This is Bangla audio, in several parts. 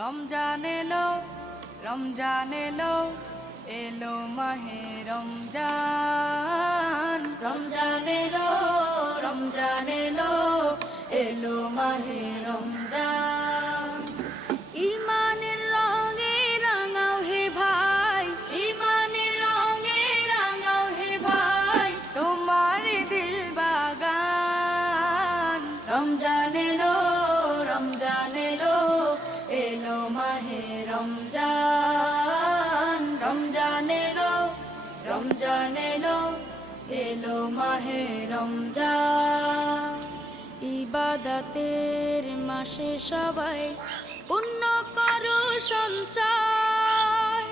রমজান এলো, রমজান এলো, এলো মাহে রমজান। রমজান এলো, রমজান এলো, এলো মাহে রমজান। ইমানের রঙে রাঙাও হে ভাই, ইমানের রঙে রাঙাও হে ভাই, তোমার দিল বাগান। রমজান এলো, রমজান এলো, এলো মাহে রমজান। রমজান এলো, রমজান এলো, এলো মাহে রমজান। ইবাদতের মাসে সবাই পুণ্য করো সঞ্চয়,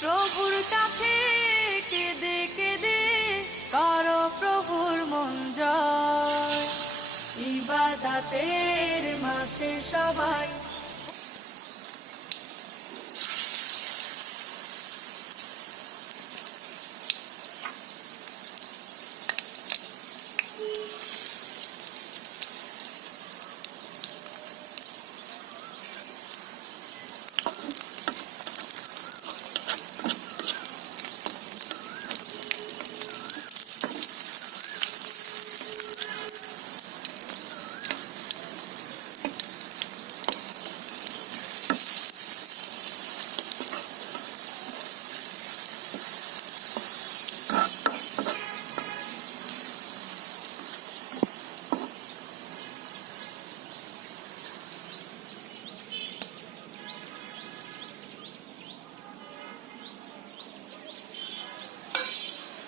প্রভুর কাছে কেঁদে কেঁদে করো প্রভুর মন জয়। ইবাদতের মাসে সবাই